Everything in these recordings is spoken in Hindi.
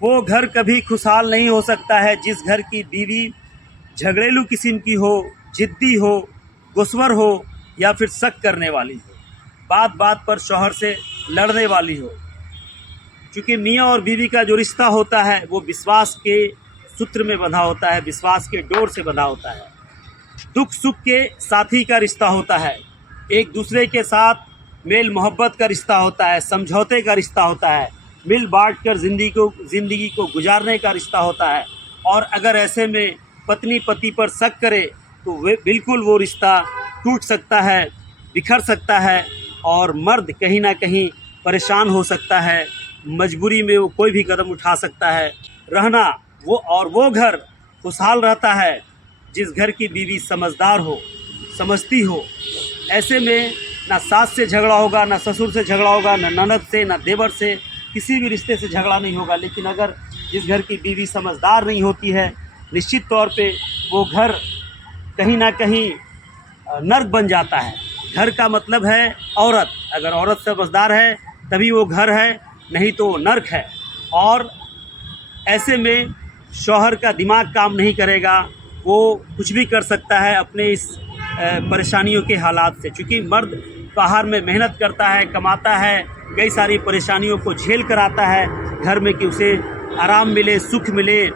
वो घर कभी खुशहाल नहीं हो सकता है जिस घर की बीवी झगड़ेलू किस्म की हो, जिद्दी हो, गुस्वर हो या फिर शक करने वाली हो, बात बात पर शौहर से लड़ने वाली हो। क्योंकि मियाँ और बीवी का जो रिश्ता होता है वो विश्वास के सूत्र में बंधा होता है, विश्वास के डोर से बंधा होता है। दुख सुख के साथी का रिश्ता होता है, एक दूसरे के साथ मेल मोहब्बत का रिश्ता होता है, समझौते का रिश्ता होता है, मिल बांट कर ज़िंदगी को गुजारने का रिश्ता होता है। और अगर ऐसे में पत्नी पति पर शक करे तो वे बिल्कुल वो रिश्ता टूट सकता है, बिखर सकता है और मर्द कहीं ना कहीं परेशान हो सकता है। मजबूरी में वो कोई भी कदम उठा सकता है। रहना वो घर खुशहाल रहता है जिस घर की बीवी समझदार हो, समझती हो। ऐसे में ना सास से झगड़ा होगा, ना ससुर से झगड़ा होगा, ना ननद से, ना देवर से, किसी भी रिश्ते से झगड़ा नहीं होगा। लेकिन अगर जिस घर की बीवी समझदार नहीं होती है, निश्चित तौर पे वो घर कहीं ना कहीं नर्क बन जाता है। घर का मतलब है औरत, अगर औरत समझदार है तभी वो घर है, नहीं तो वो नर्क है। और ऐसे में शौहर का दिमाग काम नहीं करेगा, वो कुछ भी कर सकता है अपने इस परेशानियों के हालात से। क्योंकि मर्द बाहर में मेहनत करता है, कमाता है, कई सारी परेशानियों को झेल कर आता है घर में कि उसे आराम मिले, सुख मिले,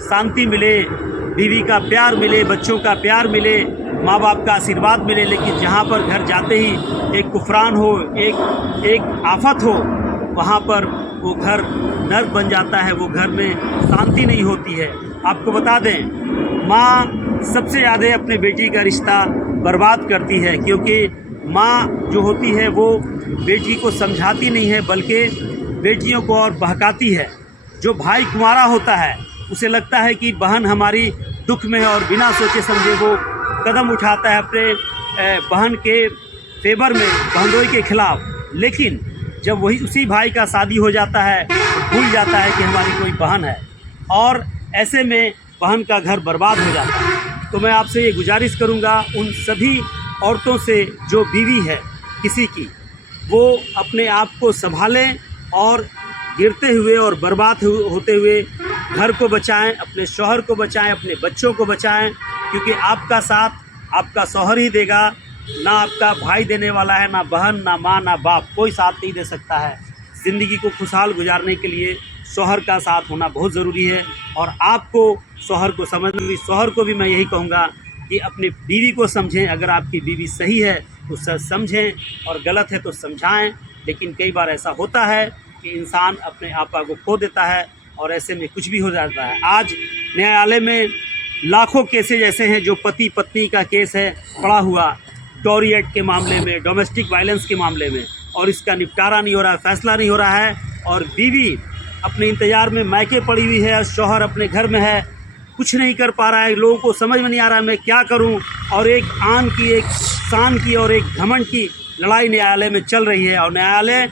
शांति मिले, बीवी का प्यार मिले, बच्चों का प्यार मिले, माँ बाप का आशीर्वाद मिले। लेकिन जहाँ पर घर जाते ही एक कुफरान हो, एक आफत हो, वहाँ पर वो घर नर्क बन जाता है, वो घर में शांति नहीं होती है। आपको बता दें, माँ सबसे ज़्यादा अपने बेटी का रिश्ता बर्बाद करती है। क्योंकि माँ जो होती है वो बेटी को समझाती नहीं है, बल्कि बेटियों को और बहकाती है। जो भाई कुंवारा होता है उसे लगता है कि बहन हमारी दुख में है और बिना सोचे समझे वो कदम उठाता है अपने बहन के फेवर में, बहनोई के खिलाफ। लेकिन जब वही उसी भाई का शादी हो जाता है तो भूल जाता है कि हमारी कोई बहन है, और ऐसे में बहन का घर बर्बाद हो जाता है। तो मैं आपसे ये गुजारिश करूँगा उन सभी औरतों से जो बीवी है किसी की, वो अपने आप को संभालें और गिरते हुए और बर्बाद होते हुए घर को बचाएं, अपने शौहर को बचाएं, अपने बच्चों को बचाएं। क्योंकि आपका साथ आपका शौहर ही देगा, ना आपका भाई देने वाला है, ना बहन, ना माँ, ना बाप, कोई साथ नहीं दे सकता है। ज़िंदगी को खुशहाल गुजारने के लिए शौहर का साथ होना बहुत ज़रूरी है। और आपको शौहर को समझना, शौहर को भी मैं यही कहूँगा कि अपनी बीवी को समझें। अगर आपकी बीवी सही है तो समझें और गलत है तो समझाएं। लेकिन कई बार ऐसा होता है कि इंसान अपने आपा को खो देता है और ऐसे में कुछ भी हो जाता है। आज न्यायालय में लाखों केसेज ऐसे हैं जो पति पत्नी का केस है पड़ा हुआ, डॉरी एक्ट के मामले में, डोमेस्टिक वायलेंस के मामले में, और इसका निपटारा नहीं हो रहा है, फैसला नहीं हो रहा है। और बीवी अपने इंतज़ार में मायके पड़ी हुई है, शौहर अपने घर में है, कुछ नहीं कर पा रहा है। लोगों को समझ में नहीं आ रहा है मैं क्या करूं। और एक आन की, एक शान की और एक घमंड की लड़ाई न्यायालय में चल रही है। और न्यायालय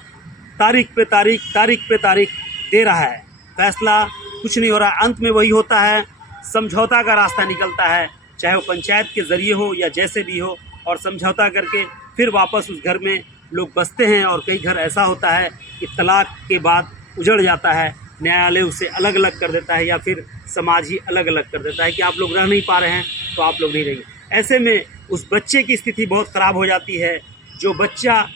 तारीख पे तारीख दे रहा है, फैसला कुछ नहीं हो रहा। अंत में वही होता है, समझौता का रास्ता निकलता है, चाहे वो पंचायत के ज़रिए हो या जैसे भी हो, और समझौता करके फिर वापस उस घर में लोग बसते हैं। और कई घर ऐसा होता है कि तलाक के बाद उजड़ जाता है, न्यायालय उसे अलग अलग कर देता है या फिर समाज ही अलग अलग कर देता है कि आप लोग रह नहीं पा रहे हैं तो आप लोग नहीं रहेंगे। ऐसे में उस बच्चे की स्थिति बहुत ख़राब हो जाती है। जो बच्चा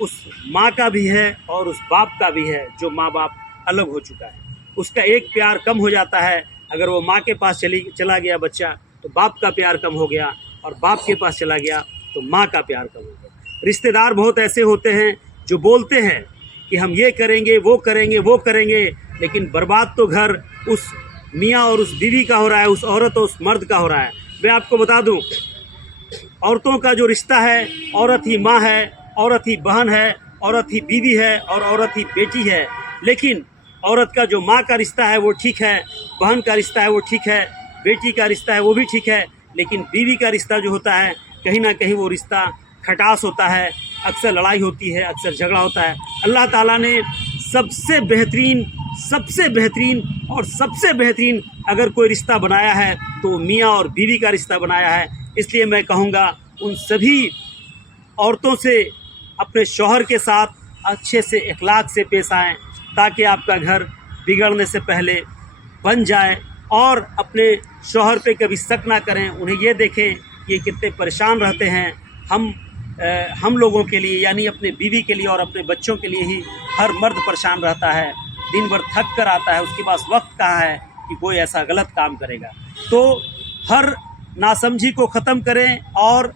उस माँ का भी है और उस बाप का भी है, जो माँ बाप अलग हो चुका है, उसका एक प्यार कम हो जाता है। अगर वो माँ के पास चला गया बच्चा तो बाप का प्यार कम हो गया, और बाप के पास चला गया तो माँ का प्यार कम हो गया। रिश्तेदार बहुत ऐसे होते हैं जो बोलते हैं कि हम ये करेंगे, वो करेंगे, वो करेंगे, लेकिन बर्बाद तो घर उस मियाँ और उस बीवी का हो रहा है, उस औरत और उस मर्द का हो रहा है। मैं आपको बता दूं, औरतों का जो रिश्ता है, औरत ही माँ है, औरत ही बहन है, औरत ही बीवी है और औरत ही बेटी है। लेकिन औरत का जो माँ का रिश्ता है वो ठीक है, बहन का रिश्ता है वो ठीक है, बेटी का रिश्ता है वो भी ठीक है। लेकिन बीवी का रिश्ता जो होता है, कहीं ना कहीं वो रिश्ता खटास होता है, अक्सर लड़ाई होती है, अक्सर झगड़ा होता है। अल्लाह ताला ने सबसे बेहतरीन और सबसे बेहतरीन अगर कोई रिश्ता बनाया है तो मियाँ और बीवी का रिश्ता बनाया है। इसलिए मैं कहूँगा उन सभी औरतों से अपने शौहर के साथ अच्छे से, इखलाक से पेश आएँ, ताकि आपका घर बिगड़ने से पहले बन जाए और अपने शौहर पे कभी शक ना करें। उन्हें ये देखें कि ये कितने परेशान रहते हैं। हम लोगों के लिए, यानी अपने बीवी के लिए और अपने बच्चों के लिए ही हर मर्द परेशान रहता है, दिन भर थक कर आता है, उसके पास वक्त कहाँ है कि कोई ऐसा गलत काम करेगा। तो हर नासमझी को ख़त्म करें और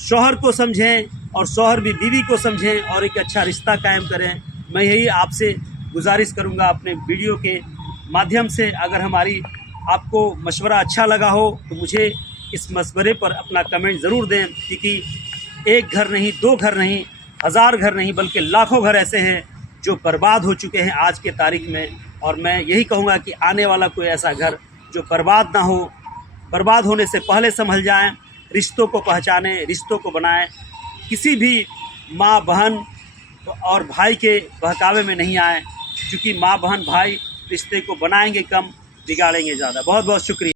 शौहर को समझें और शौहर भी बीवी को समझें और एक अच्छा रिश्ता कायम करें। मैं यही आपसे गुजारिश करूंगा अपने वीडियो के माध्यम से। अगर हमारी आपको मशवरा अच्छा लगा हो तो मुझे इस मशवरे पर अपना कमेंट ज़रूर दें, क्योंकि एक घर नहीं, दो घर नहीं, हज़ार घर नहीं, बल्कि लाखों घर ऐसे हैं जो बर्बाद हो चुके हैं आज के तारीख में। और मैं यही कहूँगा कि आने वाला कोई ऐसा घर जो बर्बाद ना हो, बर्बाद होने से पहले संभल जाएं, रिश्तों को पहचानें, रिश्तों को बनाएं, किसी भी माँ बहन और भाई के बहकावे में नहीं आएँ, क्योंकि माँ बहन भाई रिश्ते को बनाएंगे कम, बिगाड़ेंगे ज़्यादा। बहुत बहुत शुक्रिया।